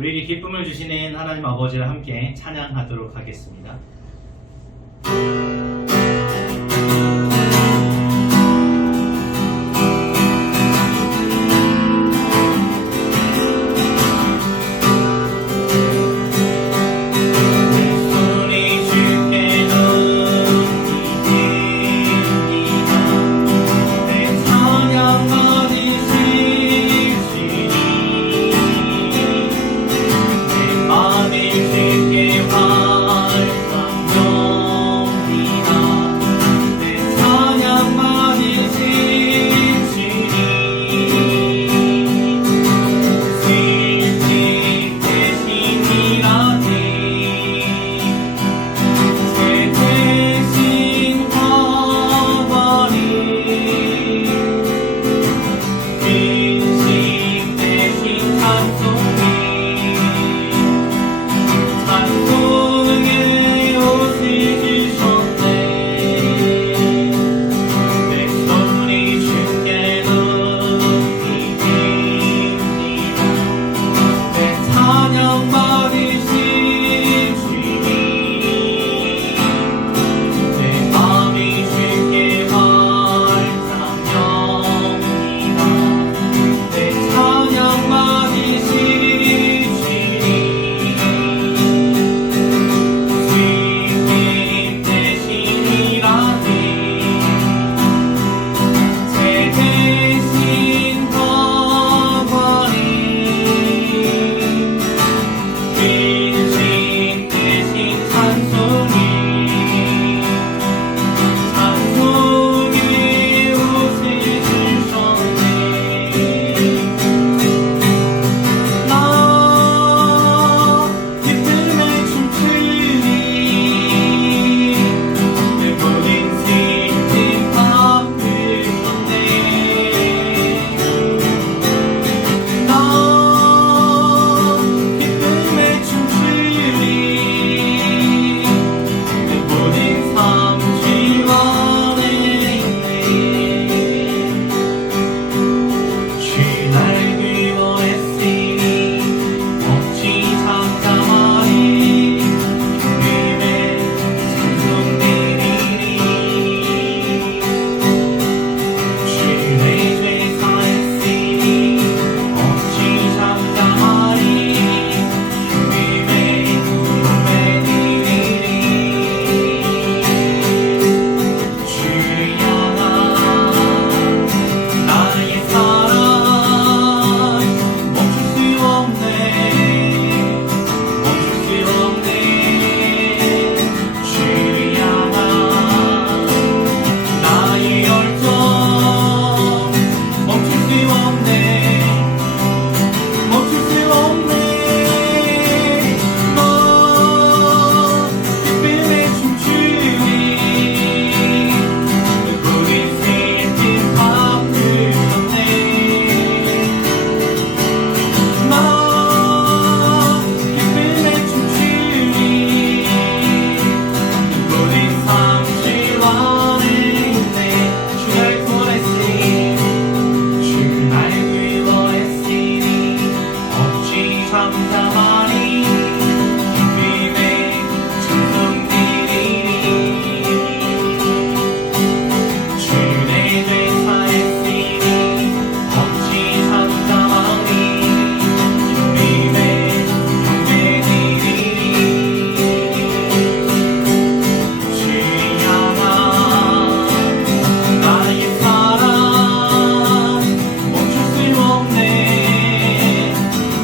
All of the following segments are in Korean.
우리에게 기쁨을 주시는 하나님 아버지를 함께 찬양하도록 하겠습니다.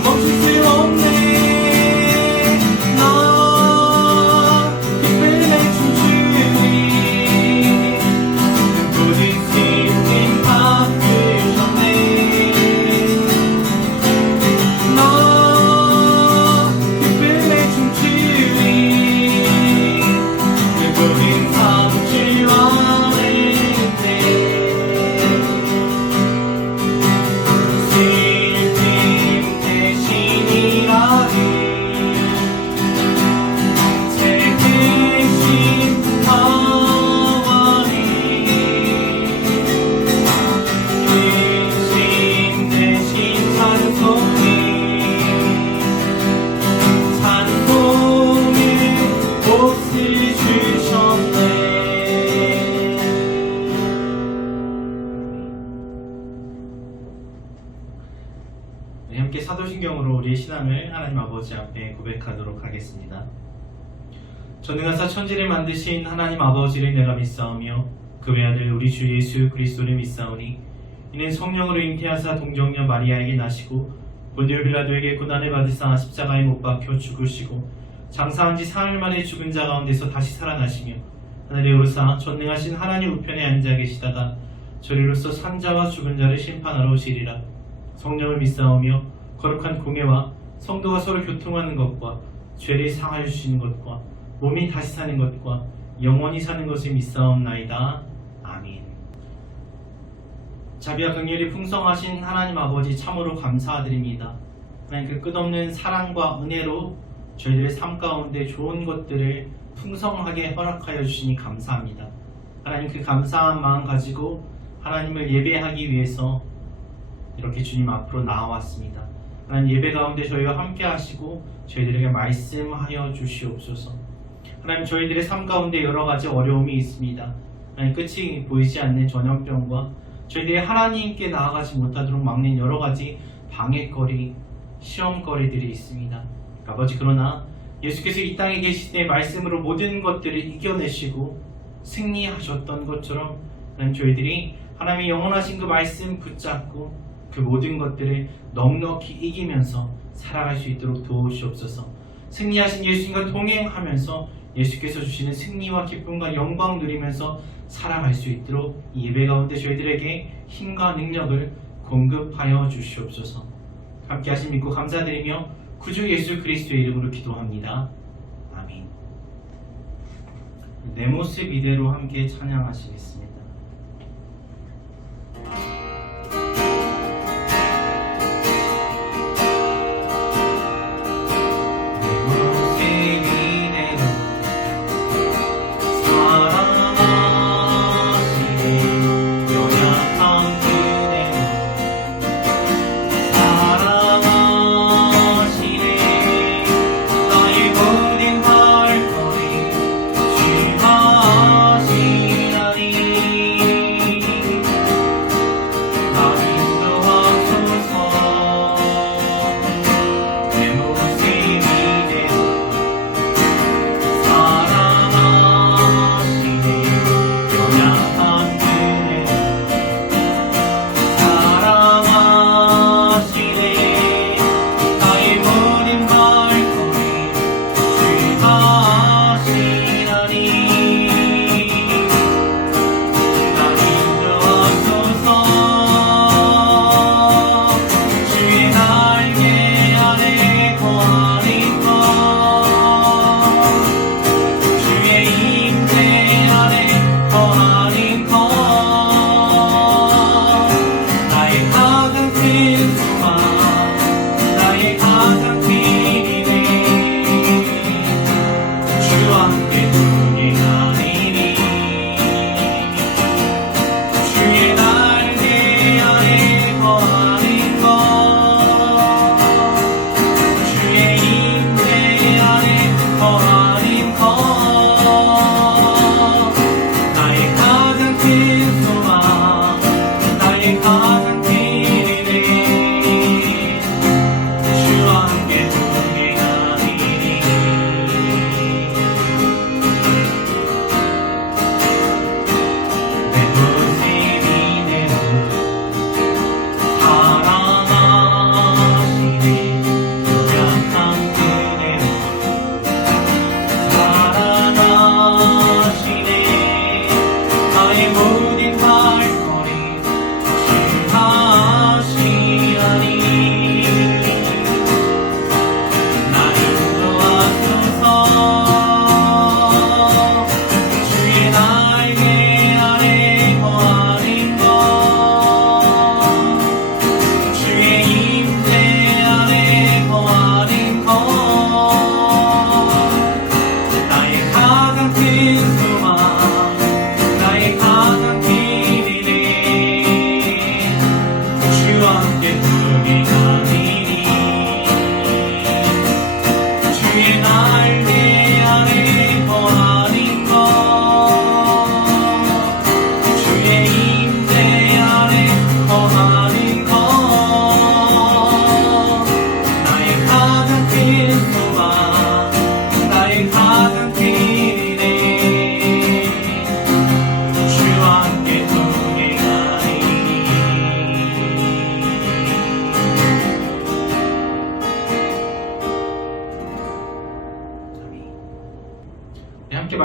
멈출 수 없네 사도신경으로 우리의 신앙을 하나님 아버지 앞에 고백하도록 하겠습니다. 전능하사 천지를 만드신 하나님 아버지를 내가 믿사오며 그 외아들 우리 주 예수 그리스도를 믿사오니 이는 성령으로 잉태하사 동정녀 마리아에게 나시고 본디오 빌라도에게 고난을 받으사 십자가에 못 박혀 죽으시고 장사한 지 사흘 만에 죽은 자 가운데서 다시 살아나시며 하늘에 오르사 전능하신 하나님 우편에 앉아 계시다가 저리로서 산자와 죽은 자를 심판하러 오시리라. 성령을 믿사오며 거룩한 공예와 성도가 서로 교통하는 것과 죄를 사하여 주시는 것과 몸이 다시 사는 것과 영원히 사는 것을 믿사옵나이다. 아멘. 자비와 긍휼이 풍성하신 하나님 아버지 참으로 감사드립니다. 하나님 그 끝없는 사랑과 은혜로 저희들의 삶 가운데 좋은 것들을 풍성하게 허락하여 주시니 감사합니다. 하나님 그 감사한 마음 가지고 하나님을 예배하기 위해서 이렇게 주님 앞으로 나와왔습니다. 하나님 예배 가운데 저희와 함께 하시고 저희들에게 말씀하여 주시옵소서. 하나님 저희들의 삶 가운데 여러 가지 어려움이 있습니다. 하나님 끝이 보이지 않는 전염병과 저희들이 하나님께 나아가지 못하도록 막는 여러 가지 방해거리, 시험거리들이 있습니다. 아버지 그러나 예수께서 이 땅에 계실 때 말씀으로 모든 것들을 이겨내시고 승리하셨던 것처럼 하나님 저희들이 하나님의 영원하신 그 말씀 붙잡고 그 모든 것들을 넉넉히 이기면서 살아갈 수 있도록 도우시옵소서. 승리하신 예수님과 동행하면서 예수께서 주시는 승리와 기쁨과 영광 누리면서 살아갈 수 있도록 이 예배 가운데 저희들에게 힘과 능력을 공급하여 주시옵소서. 함께 하신 믿고 감사드리며 구주 예수 그리스도의 이름으로 기도합니다. 아멘. 내 모습 이대로 함께 찬양하시겠습니다. 모든 발걸음 주하시나니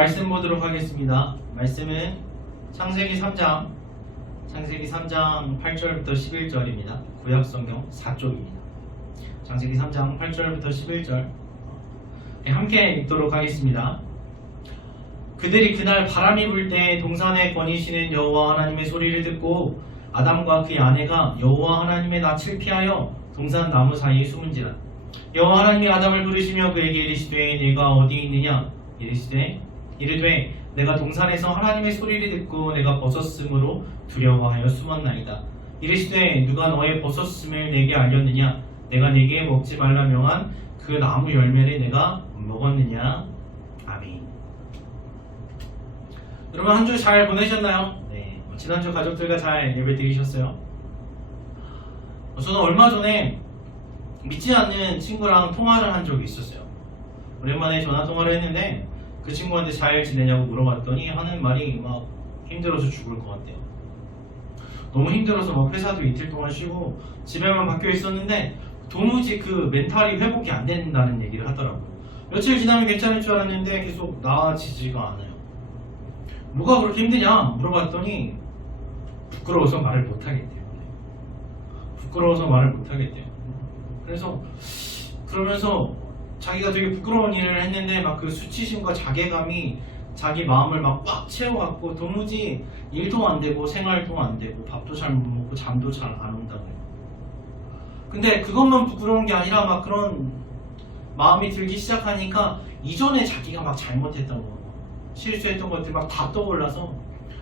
말씀 보도록 하겠습니다. 말씀은 창세기 3장 8절부터 11절입니다. 구약성경 4쪽입니다. 창세기 3장 8절부터 11절 함께 읽도록 하겠습니다. 그들이 그날 바람이 불 때 동산에 거니시는 여호와 하나님의 소리를 듣고 아담과 그의 아내가 여호와 하나님의 낯을 피하여 동산 나무 사이에 숨은지라. 여호와 하나님이 아담을 부르시며 그에게 이르시되 네가 어디 있느냐 이르되 내가 동산에서 하나님의 소리를 듣고 내가 벗었으므로 두려워하여 숨었나이다. 이르시되 누가 너의 벗었음을 내게 알렸느냐 내가 네게 먹지 말라 명한 그 나무 열매를 내가 먹었느냐. 아멘. 여러분 한 주 잘 보내셨나요? 네. 지난주 가족들과 잘 예배 드리셨어요? 저는 얼마 전에 믿지 않는 친구랑 통화를 한 적이 있었어요. 오랜만에 전화 통화를 했는데 그 친구한테 잘 지내냐고 물어봤더니 하는 말이 막 힘들어서 죽을 것 같대요. 너무 힘들어서 막 회사도 이틀 동안 쉬고 집에만 박혀 있었는데 도무지 그 멘탈이 회복이 안 된다는 얘기를 하더라고요. 며칠 지나면 괜찮을 줄 알았는데 계속 나아지지가 않아요. 뭐가 그렇게 힘드냐 물어봤더니 부끄러워서 말을 못하겠대요. 부끄러워서 말을 못하겠대요. 그래서 그러면서 자기가 되게 부끄러운 일을 했는데 막 그 수치심과 자괴감이 자기 마음을 막 꽉 채워갖고 도무지 일도 안 되고 생활도 안 되고 밥도 잘 못 먹고 잠도 잘 안 온다고 해요. 근데 그것만 부끄러운 게 아니라 막 그런 마음이 들기 시작하니까 이전에 자기가 막 잘못했던 거 실수했던 것들 막 다 떠올라서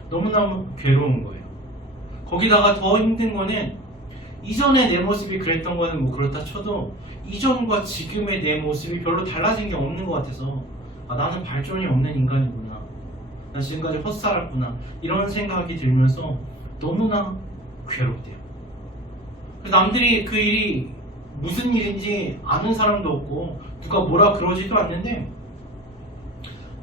너무너무 괴로운 거예요. 거기다가 더 힘든 거는 이전에 내 모습이 그랬던 거는 뭐 그렇다 쳐도 이전과 지금의 내 모습이 별로 달라진 게 없는 것 같아서 나는 발전이 없는 인간이구나. 난 지금까지 헛살았구나. 이런 생각이 들면서 너무나 괴롭대요. 남들이 그 일이 무슨 일인지 아는 사람도 없고 누가 뭐라 그러지도 않는데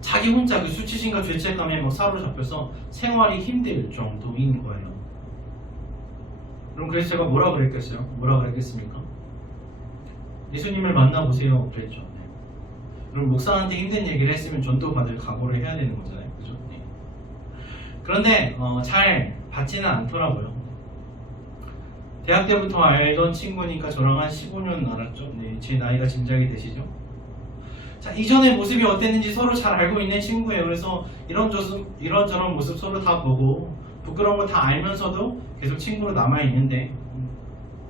자기 혼자 그 수치심과 죄책감에 막 사로잡혀서 생활이 힘들 정도인 거예요. 그럼 그래서 제가 뭐라 그랬겠어요? 뭐라 그랬겠습니까? 예수님을 만나보세요 그랬죠. 네. 그럼 목사한테 힘든 얘기를 했으면 전도 받을 각오를 해야 되는 거잖아요. 그죠? 네. 그런데 잘 받지는 않더라고요. 대학 때부터 알던 친구니까 저랑 한 15년 알았죠. 네, 제 나이가 짐작이 되시죠? 자, 이전의 모습이 어땠는지 서로 잘 알고 있는 친구예요. 그래서 이런저런 모습 서로 다 보고 부끄러운 거 다 알면서도 계속 친구로 남아있는데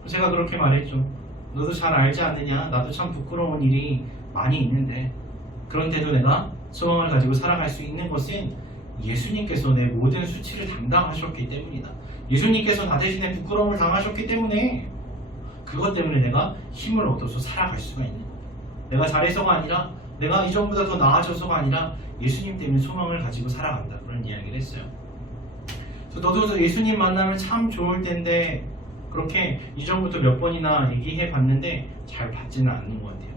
제가 그렇게 말했죠. 너도 잘 알지 않느냐? 나도 참 부끄러운 일이 많이 있는데 그런데도 내가 소망을 가지고 살아갈 수 있는 것은 예수님께서 내 모든 수치를 담당하셨기 때문이다. 예수님께서 나 대신에 부끄러움을 당하셨기 때문에 그것 때문에 내가 힘을 얻어서 살아갈 수가 있는 거다. 내가 잘해서가 아니라 내가 이전보다 더 나아져서가 아니라 예수님 때문에 소망을 가지고 살아간다. 그런 이야기를 했어요. 그래서 너도 예수님 만나면 참 좋을 텐데 그렇게 이전부터 몇 번이나 얘기해 봤는데 잘 받지는 않는 것 같아요.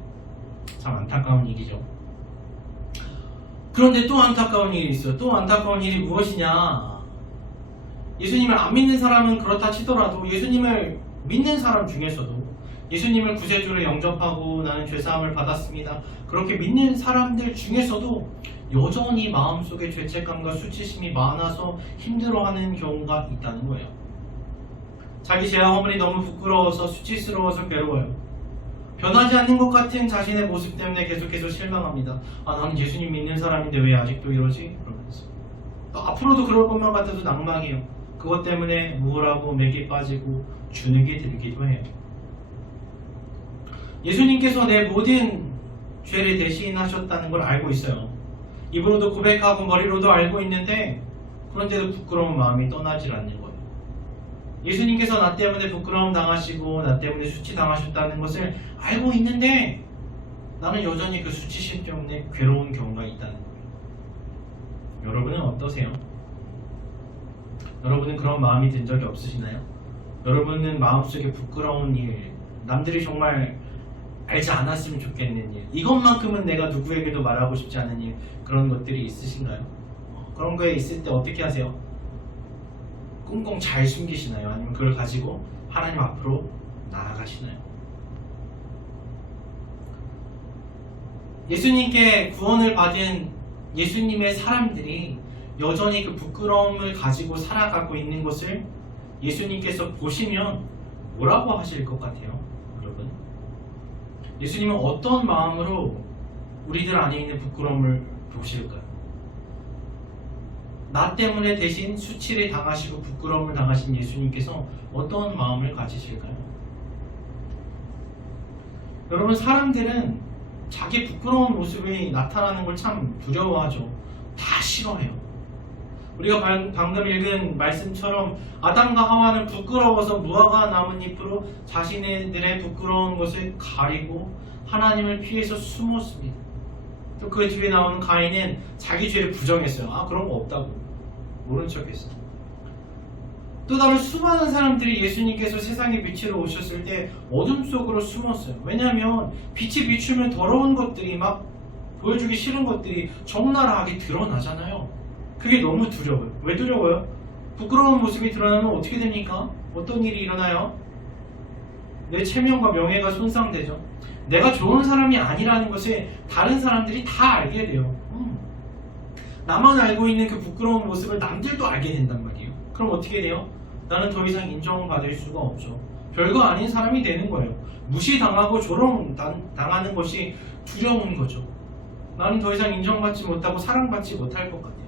참 안타까운 일이죠. 그런데 또 안타까운 일이 있어요. 또 안타까운 일이 무엇이냐? 예수님을 안 믿는 사람은 그렇다 치더라도 예수님을 믿는 사람 중에서도 예수님을 구세주로 영접하고 나는 죄사함을 받았습니다. 그렇게 믿는 사람들 중에서도 여전히 마음속에 죄책감과 수치심이 많아서 힘들어하는 경우가 있다는 거예요. 자기 죄와 허물이 너무 부끄러워서 수치스러워서 괴로워요. 변하지 않는 것 같은 자신의 모습 때문에 계속해서 실망합니다. 나는 예수님 믿는 사람인데 왜 아직도 이러지? 그러면서 또 앞으로도 그럴 것만 같아서 낭망해요. 그것 때문에 우울하고 맥이 빠지고 주눅이 들기도 해요. 예수님께서 내 모든 죄를 대신하셨다는 걸 알고 있어요. 입으로도 고백하고 머리로도 알고 있는데 그런데도 부끄러운 마음이 떠나질 않는 거예요. 예수님께서 나 때문에 부끄러움 당하시고 나 때문에 수치 당하셨다는 것을 알고 있는데 나는 여전히 그 수치심 때문에 괴로운 경우가 있다는 거예요. 여러분은 어떠세요? 여러분은 그런 마음이 든 적이 없으시나요? 여러분은 마음속에 부끄러운 일, 남들이 정말 알지 않았으면 좋겠는 일, 이것만큼은 내가 누구에게도 말하고 싶지 않은 일, 그런 것들이 있으신가요? 그런 거에 있을 때 어떻게 하세요? 꽁꽁 잘 숨기시나요? 아니면 그걸 가지고 하나님 앞으로 나아가시나요? 예수님께 구원을 받은 예수님의 사람들이 여전히 그 부끄러움을 가지고 살아가고 있는 것을 예수님께서 보시면 뭐라고 하실 것 같아요? 여러분, 예수님은 어떤 마음으로 우리들 안에 있는 부끄러움을 보실까요? 나 때문에 대신 수치를 당하시고 부끄러움을 당하신 예수님께서 어떤 마음을 가지실까요? 여러분, 사람들은 자기 부끄러운 모습이 나타나는 걸 참 두려워하죠. 다 싫어해요. 우리가 방금 읽은 말씀처럼 아담과 하와는 부끄러워서 무화과 나뭇잎으로 자신들의 부끄러운 것을 가리고 하나님을 피해서 숨었습니다. 또 그 뒤에 나오는 가인은 자기 죄를 부정했어요. 그런 거 없다고 모른 척했어요. 또 다른 수많은 사람들이 예수님께서 세상의 빛으로 오셨을 때 어둠 속으로 숨었어요. 왜냐하면 빛이 비추면 더러운 것들이 막 보여주기 싫은 것들이 적나라하게 드러나잖아요. 그게 너무 두려워요. 왜 두려워요? 부끄러운 모습이 드러나면 어떻게 됩니까? 어떤 일이 일어나요? 내 체면과 명예가 손상되죠. 내가 좋은 사람이 아니라는 것을 다른 사람들이 다 알게 돼요. 나만 알고 있는 그 부끄러운 모습을 남들도 알게 된단 말이에요. 그럼 어떻게 돼요? 나는 더 이상 인정받을 수가 없죠. 별거 아닌 사람이 되는 거예요. 무시당하고 조롱당하는 것이 두려운 거죠. 나는 더 이상 인정받지 못하고 사랑받지 못할 것 같아요.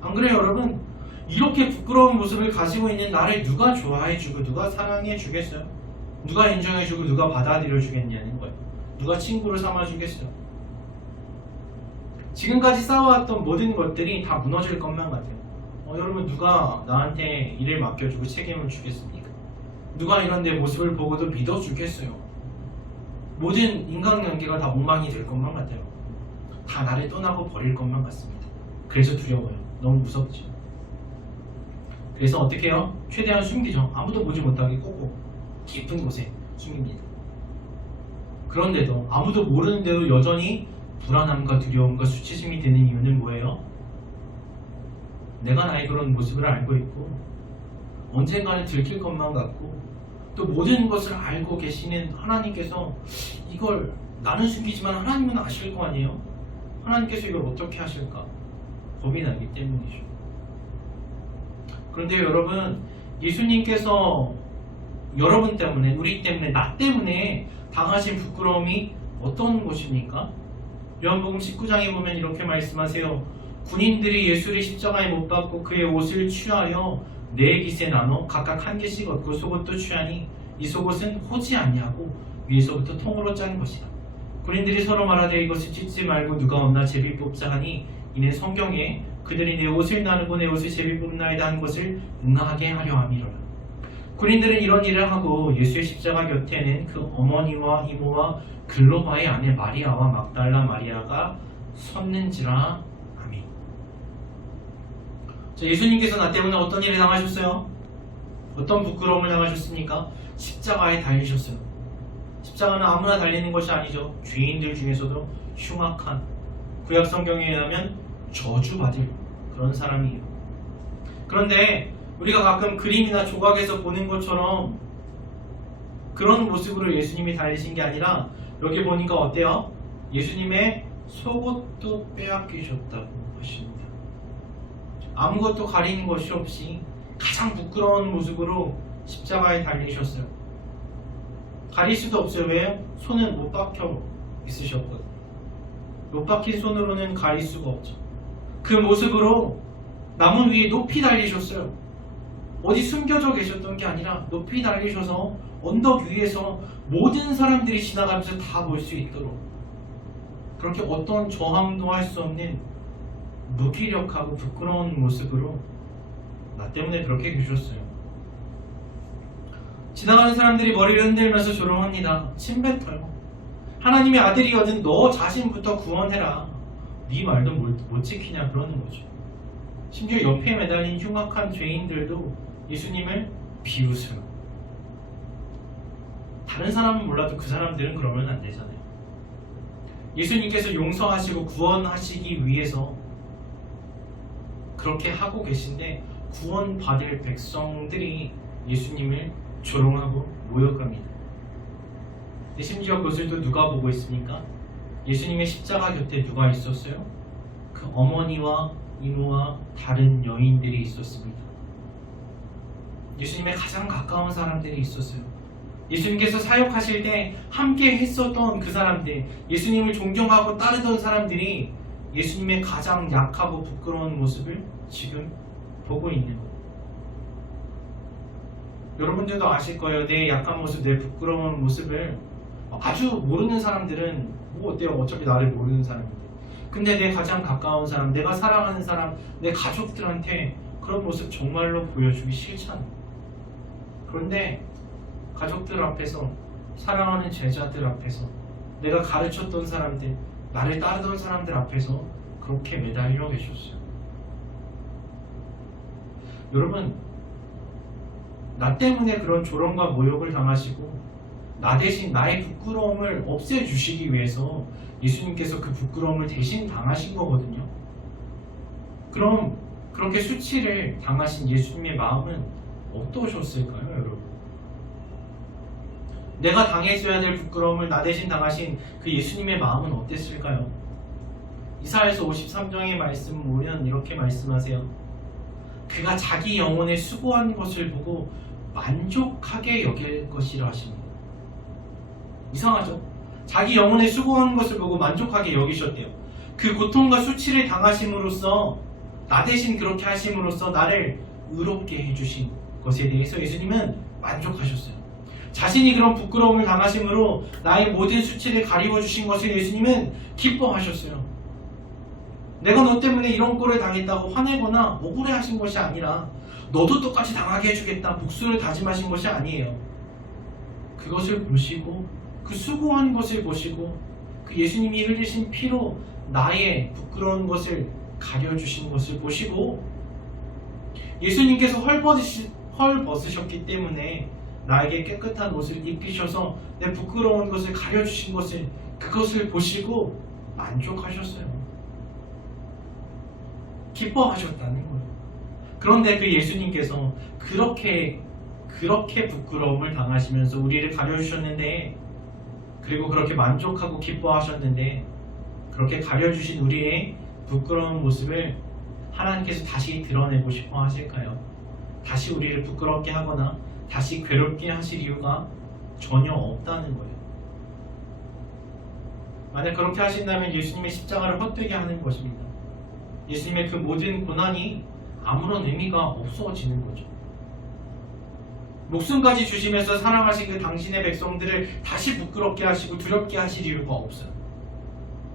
안 그래요, 여러분? 이렇게 부끄러운 모습을 가지고 있는 나를 누가 좋아해주고 누가 사랑해주겠어요? 누가 인정해주고 누가 받아들여주겠냐는 거예요. 누가 친구를 삼아주겠어요? 지금까지 쌓아왔던 모든 것들이 다 무너질 것만 같아요. 여러분, 누가 나한테 일을 맡겨주고 책임을 주겠습니까? 누가 이런 내 모습을 보고도 믿어주겠어요? 모든 인간관계가 다 엉망이 될 것만 같아요. 다 나를 떠나고 버릴 것만 같습니다. 그래서 두려워요. 너무 무섭죠. 그래서 어떻게 해요? 최대한 숨기죠. 아무도 보지 못하게 꼭꼭 깊은 곳에 숨깁니다. 그런데도 아무도 모르는데도 여전히 불안함과 두려움과 수치심이 드는 이유는 뭐예요? 내가 나의 그런 모습을 알고 있고 언젠가는 들킬 것만 같고 또 모든 것을 알고 계시는 하나님께서 이걸 나는 숨기지만 하나님은 아실 거 아니에요? 하나님께서 이걸 어떻게 하실까? 겁이 나기 때문이죠. 그런데 여러분, 예수님께서 여러분 때문에, 우리 때문에, 나 때문에 당하신 부끄러움이 어떤 것입니까? 요한복음 19장에 보면 이렇게 말씀하세요. 군인들이 예수를 십자가에 못 박고 그의 옷을 취하여 네 깃에 나눠 각각 한 개씩 얻고 속옷도 취하니 이 속옷은 호지 아니하고 위에서부터 통으로 짠 것이다. 군인들이 서로 말하되 이것을 찢지 말고 누가 없나 제비 뽑자 하니 이는 성경에 그들이 내 옷을 나누고 내 옷을 제비 뽑나이다 한 것을 응하게 하려 함이로라. 군인들은 이런 일을 하고 예수의 십자가 곁에는 그 어머니와 이모와 글로바의 아내 마리아와 막달라 마리아가 섰는지라. 아멘. 자, 예수님께서 나 때문에 어떤 일을 당하셨어요? 어떤 부끄러움을 당하셨습니까? 십자가에 달리셨어요. 십자가는 아무나 달리는 것이 아니죠. 죄인들 중에서도 흉악한, 구약 성경에 의하면 저주받을 그런 사람이에요. 그런데 우리가 가끔 그림이나 조각에서 보는 것처럼 그런 모습으로 예수님이 달리신 게 아니라 여기 보니까 어때요? 예수님의 속옷도 빼앗기셨다고 하십니다. 아무것도 가리는 것이 없이 가장 부끄러운 모습으로 십자가에 달리셨어요. 가릴 수도 없어요. 왜요? 손은 못 박혀 있으셨거든요. 못 박힌 손으로는 가릴 수가 없죠. 그 모습으로 나무 위에 높이 달리셨어요. 어디 숨겨져 계셨던 게 아니라 높이 달리셔서 언덕 위에서 모든 사람들이 지나가면서 다 볼 수 있도록 그렇게 어떤 저항도 할 수 없는 무기력하고 부끄러운 모습으로 나 때문에 그렇게 계셨어요. 지나가는 사람들이 머리를 흔들면서 조롱합니다. 침뱉어요. 하나님의 아들이거든 너 자신부터 구원해라. 네 말도 못 지키냐 그러는 거죠. 심지어 옆에 매달린 흉악한 죄인들도 예수님을 비웃어요. 다른 사람은 몰라도 그 사람들은 그러면 안 되잖아요. 예수님께서 용서하시고 구원하시기 위해서 그렇게 하고 계신데 구원받을 백성들이 예수님을 조롱하고 모욕합니다. 심지어 그것을 또 누가 보고 있습니까? 예수님의 십자가 곁에 누가 있었어요? 그 어머니와 이모와 다른 여인들이 있었습니다. 예수님의 가장 가까운 사람들이 있었어요. 예수님께서 사역하실 때 함께 했었던 그 사람들, 예수님을 존경하고 따르던 사람들이 예수님의 가장 약하고 부끄러운 모습을 지금 보고 있는 거예요. 여러분들도 아실 거예요. 내 약한 모습, 내 부끄러운 모습을 아주 모르는 사람들은 뭐 어때요? 어차피 나를 모르는 사람인데. 근데 내 가장 가까운 사람, 내가 사랑하는 사람, 내 가족들한테 그런 모습 정말로 보여주기 싫잖아요. 그런데 가족들 앞에서, 사랑하는 제자들 앞에서, 내가 가르쳤던 사람들, 나를 따르던 사람들 앞에서 그렇게 매달려 계셨어요. 여러분, 나 때문에 그런 조롱과 모욕을 당하시고 나 대신 나의 부끄러움을 없애주시기 위해서 예수님께서 그 부끄러움을 대신 당하신 거거든요. 그럼 그렇게 수치를 당하신 예수님의 마음은 어떠셨을까요, 여러분? 내가 당해줘야 될 부끄러움을 나 대신 당하신 그 예수님의 마음은 어땠을까요? 이사야서 53장의 말씀 보면 이렇게 말씀하세요. 그가 자기 영혼에 수고한 것을 보고 만족하게 여길 것이라 하십니다. 이상하죠? 자기 영혼에 수고한 것을 보고 만족하게 여기셨대요. 그 고통과 수치를 당하심으로써, 나 대신 그렇게 하심으로써 나를 의롭게 해주신 것에 대해서 예수님은 만족하셨어요. 자신이 그런 부끄러움을 당하심으로 나의 모든 수치를 가리워 주신 것을 예수님은 기뻐하셨어요. 내가 너 때문에 이런 꼴을 당했다고 화내거나 억울해하신 것이 아니라 너도 똑같이 당하게 해주겠다 복수를 다짐하신 것이 아니에요. 그것을 보시고, 그 수고한 것을 보시고, 그 예수님이 흘리신 피로 나의 부끄러운 것을 가려주신 것을 보시고, 예수님께서 헐 벗으셨기 때문에 나에게 깨끗한 옷을 입히셔서 내 부끄러운 것을 가려주신 것을, 그것을 보시고 만족하셨어요. 기뻐하셨다는 거예요. 그런데 그 예수님께서 그렇게 부끄러움을 당하시면서 우리를 가려주셨는데, 그리고 그렇게 만족하고 기뻐하셨는데, 그렇게 가려주신 우리의 부끄러운 모습을 하나님께서 다시 드러내고 싶어 하실까요? 다시 우리를 부끄럽게 하거나 다시 괴롭게 하실 이유가 전혀 없다는 거예요. 만약 그렇게 하신다면 예수님의 십자가를 헛되게 하는 것입니다. 예수님의 그 모든 고난이 아무런 의미가 없어지는 거죠. 목숨까지 주시면서 사랑하신 그 당신의 백성들을 다시 부끄럽게 하시고 두렵게 하실 이유가 없어요.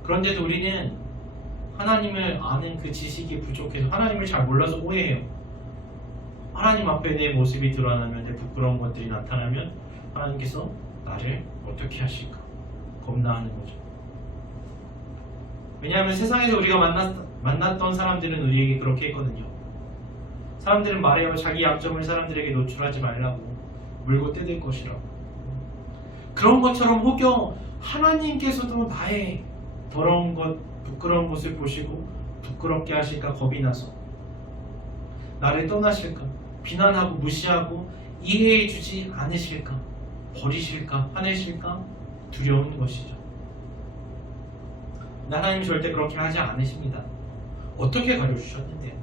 그런데도 우리는 하나님을 아는 그 지식이 부족해서, 하나님을 잘 몰라서 오해해요. 하나님 앞에 내 모습이 드러나면, 내 부끄러운 것들이 나타나면 하나님께서 나를 어떻게 하실까 겁나하는 거죠. 왜냐하면 세상에서 우리가 만났던 사람들은 우리에게 그렇게 했거든요. 사람들은 말해요. 자기 약점을 사람들에게 노출하지 말라고, 물고 뜯을 것이라고. 그런 것처럼 혹여 하나님께서도 나의 더러운 것, 부끄러운 것을 보시고 부끄럽게 하실까 겁이 나서 나를 떠나실까, 비난하고 무시하고 이해해 주지 않으실까, 버리실까, 화내실까 두려운 것이죠. 하나님 절대 그렇게 하지 않으십니다. 어떻게 가려주셨는데요?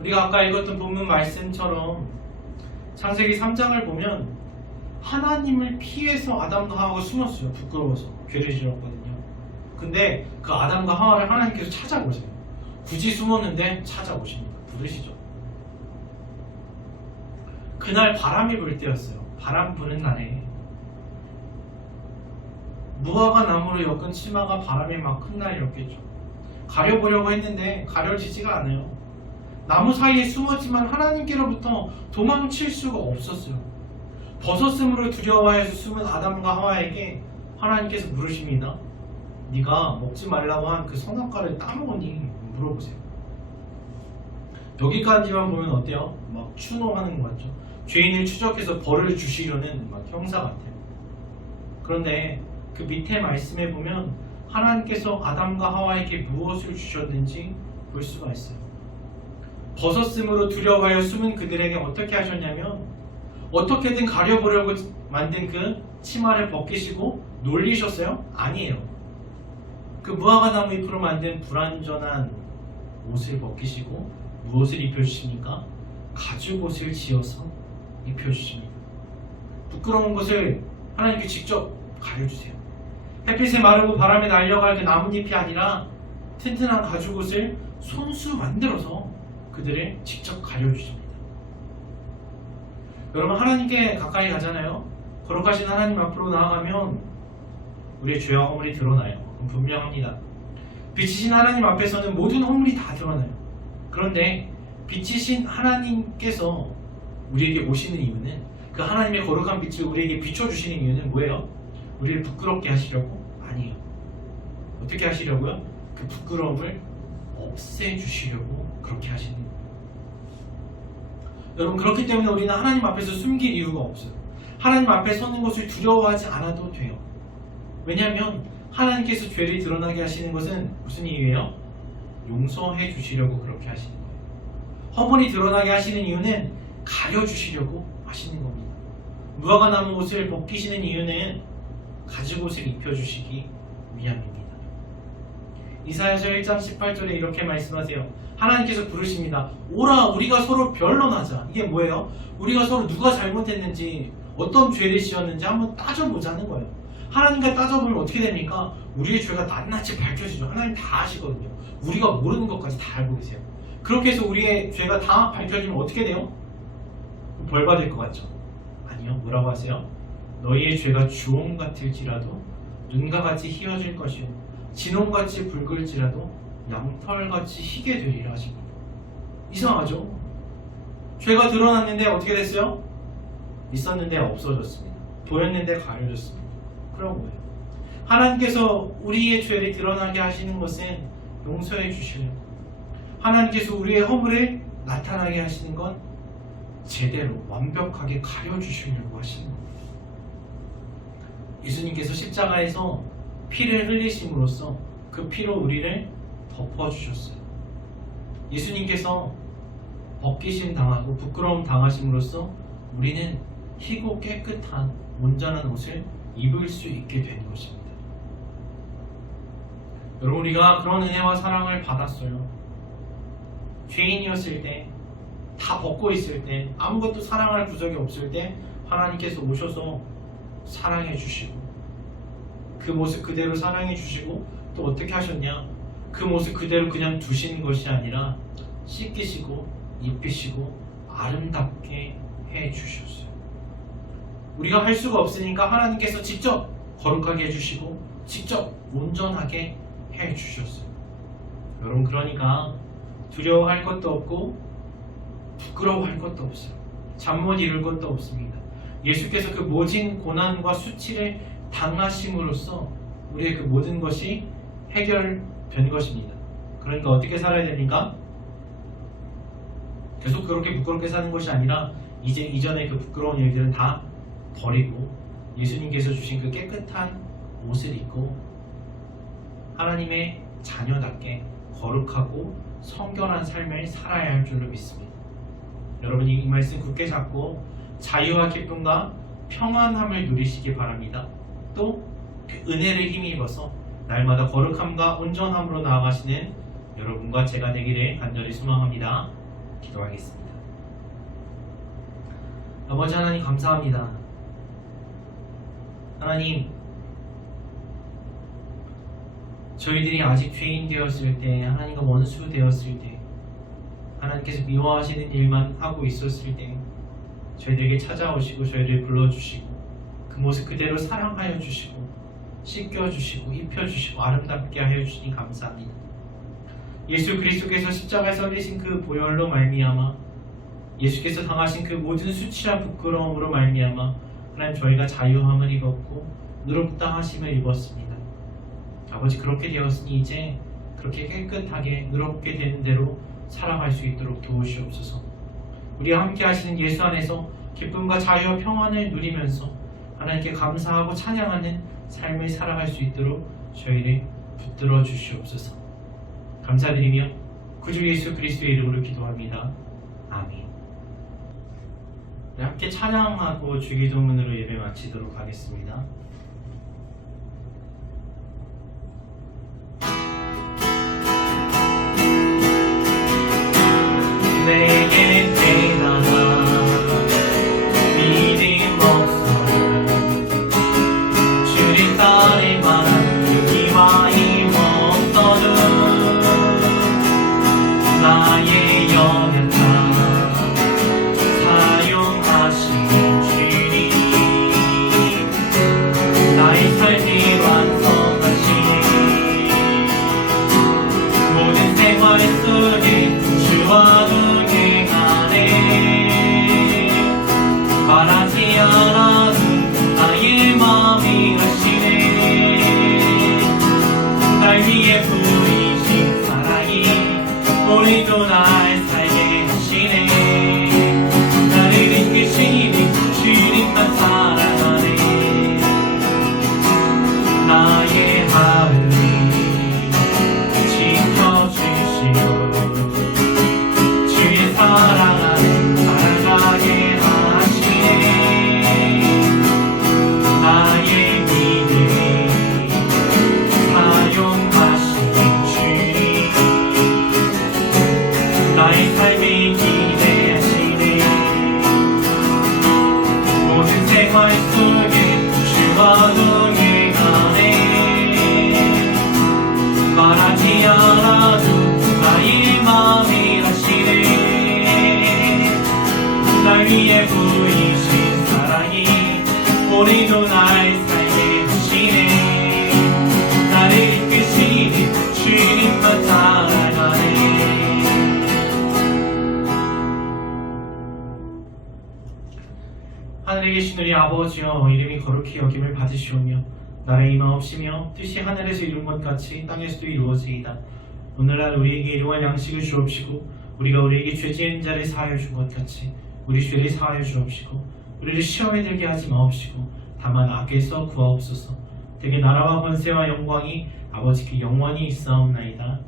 우리가 아까 읽었던 본문 말씀처럼 창세기 3장을 보면 하나님을 피해서 아담과 하와가 숨었어요. 부끄러워서 죄를 지었거든요. 근데 그 아담과 하와를 하나님께서 찾아오세요. 굳이 숨었는데 찾아오십니다. 부르시죠. 그날 바람이 불 때였어요. 바람 부는 날에 무화과 나무로 엮은 치마가 바람에 막 흩날렸겠죠. 가려보려고 했는데 가려지지가 않아요. 나무 사이에 숨었지만 하나님께로부터 도망칠 수가 없었어요. 벗었음으로 두려워해서 숨은 아담과 하와에게 하나님께서 물으십니다. 네가 먹지 말라고 한 그 선악과를 따먹었니? 물어보세요. 여기까지만 보면 어때요? 막 추노하는 것 같죠. 죄인을 추적해서 벌을 주시려는 막 형사 같아요. 그런데 그 밑에 말씀에 보면 하나님께서 아담과 하와에게 무엇을 주셨는지 볼 수가 있어요. 벗었음으로 두려워하여 숨은 그들에게 어떻게 하셨냐면, 어떻게든 가려보려고 만든 그 치마를 벗기시고 놀리셨어요? 아니에요. 그 무화과 나무 잎으로 만든 불완전한 옷을 벗기시고 무엇을 입혀주십니까? 가죽옷을 지어서 입혀주십니다. 부끄러운 것을 하나님께 직접 가려주세요. 햇빛에 마르고 바람에 날려갈 그 나뭇잎이 아니라 튼튼한 가죽옷을 손수 만들어서 그들을 직접 가려주십니다. 여러분, 하나님께 가까이 가잖아요. 거룩하신 하나님 앞으로 나아가면 우리의 죄와 허물이 드러나요. 그건 분명합니다. 빛이신 하나님 앞에서는 모든 허물이 다 드러나요. 그런데 빛이신 하나님께서 우리에게 오시는 이유는, 그 하나님의 거룩한 빛을 우리에게 비춰주시는 이유는 뭐예요? 우리를 부끄럽게 하시려고? 아니에요. 어떻게 하시려고요? 그 부끄러움을 없애주시려고 그렇게 하시는 거예요. 여러분, 그렇기 때문에 우리는 하나님 앞에서 숨길 이유가 없어요. 하나님 앞에 서는 것을 두려워하지 않아도 돼요. 왜냐하면 하나님께서 죄를 드러나게 하시는 것은 무슨 이유예요? 용서해 주시려고 그렇게 하시는 거예요. 허물이 드러나게 하시는 이유는 가려주시려고 하시는 겁니다. 무화과 나무 옷을 벗기시는 이유는 가죽옷을 입혀주시기 위함입니다. 이사야서 1장 18절에 이렇게 말씀하세요. 하나님께서 부르십니다. 오라, 우리가 서로 변론하자. 이게 뭐예요? 우리가 서로 누가 잘못했는지, 어떤 죄를 지었는지 한번 따져보자는 거예요. 하나님과 따져보면 어떻게 됩니까? 우리의 죄가 낱낱이 밝혀지죠. 하나님 다 아시거든요. 우리가 모르는 것까지 다 알고 계세요. 그렇게 해서 우리의 죄가 다 밝혀지면 어떻게 돼요? 벌 받을 것 같죠? 아니요. 뭐라고 하세요? 너희의 죄가 주홍 같을지라도 눈과 같이 희어질 것이요 진홍같이 붉을지라도 양털같이 희게 되리라 하십니다. 이상하죠? 죄가 드러났는데 어떻게 됐어요? 있었는데 없어졌습니다. 보였는데 가려졌습니다. 그런 거예요. 하나님께서 우리의 죄를 드러나게 하시는 것은 용서해 주시려고, 하나님께서 우리의 허물을 나타나게 하시는 건 제대로 완벽하게 가려주시려고 하시는 겁니다. 예수님께서 십자가에서 피를 흘리심으로써 그 피로 우리를 덮어주셨어요. 예수님께서 벗기심 당하고 부끄러움 당하심으로써 우리는 희고 깨끗한 온전한 옷을 입을 수 있게 된 것입니다. 여러분, 우리가 그런 은혜와 사랑을 받았어요. 죄인이었을 때, 다 벗고 있을 때, 아무것도 사랑할 구석이 없을 때 하나님께서 오셔서 사랑해 주시고, 그 모습 그대로 사랑해 주시고, 또 어떻게 하셨냐? 그 모습 그대로 그냥 두시는 것이 아니라 씻기시고 입히시고 아름답게 해 주셨어요. 우리가 할 수가 없으니까 하나님께서 직접 거룩하게 해주시고 직접 온전하게 해 주셨어요. 여러분, 그러니까 두려워할 것도 없고 부끄러워할 것도 없어요. 잠 못 이룰 것도 없습니다. 예수께서 그 모진 고난과 수치를 당하심으로써 우리의 그 모든 것이 해결된 것입니다. 그러니까 어떻게 살아야 됩니까? 계속 그렇게 부끄럽게 사는 것이 아니라 이제 이전의 그 부끄러운 일들은 다 버리고 예수님께서 주신 그 깨끗한 옷을 입고 하나님의 자녀답게 거룩하고 성결한 삶을 살아야 할 줄로 믿습니다. 여러분, 이 말씀 굳게 잡고 자유와 기쁨과 평안함을 누리시기 바랍니다. 또 그 은혜를 힘입어서 날마다 거룩함과 온전함으로 나아가시는 여러분과 제가 되기를 간절히 소망합니다. 기도하겠습니다. 아버지 하나님, 감사합니다. 하나님, 저희들이 아직 죄인 되었을 때, 하나님과 원수 되었을 때, 하나님께서 미워하시는 일만 하고 있었을 때 저희들에게 찾아오시고 저희를 불러주시고 그 모습 그대로 사랑하여 주시고 씻겨주시고 입혀주시고 아름답게 하여 주시니 감사합니다. 예수 그리스도께서 십자가에 설리신 그 보혈로 말미암아, 예수께서 당하신 그 모든 수치와 부끄러움으로 말미암아 하나님, 저희가 자유함을 입었고 의롭다 하심을 입었습니다. 아버지, 그렇게 되었으니 이제 그렇게 깨끗하게 의롭게 되는 대로 살아갈 수 있도록 도우시옵소서. 우리와 함께 하시는 예수 안에서 기쁨과 자유와 평안을 누리면서 하나님께 감사하고 찬양하는 삶을 살아갈 수 있도록 저희를 붙들어 주시옵소서. 감사드리며 구주 예수 그리스도의 이름으로 기도합니다. 아멘. 네, 함께 찬양하고 주기도문으로 예배 마치도록 하겠습니다. 살아가게 하으니 지켜주시고 주의 사랑 안에 살아가게 하시네. 나의 믿음이 사용하시는 주님 나의 삶에 기대하시네. 모든 생활 속에 주와 동행하네. 말하지 않아도 나의 마음이 아시네. 날 위해 보이신 사랑이 오늘도 나의 삶에 하시네. 나를 이끄시는 주님만 따라가네. 하늘에 계신 우리 아버지여, 이름이 거룩히 여김을 받으시오며 나라의 임하옵시며 뜻이 하늘에서 이룬 것 같이 땅에서도 이루어지이다. 오늘날 우리에게 일용할 양식을 주옵시고 우리가 우리에게 죄 지은 자를 사하여 준 것 같이 우리 죄를 사하여 주옵시고 우리를 시험에 들게 하지 마옵시고 다만 악에서 구하옵소서. 되게 나라와 권세와 영광이 아버지께 영원히 있사옵나이다.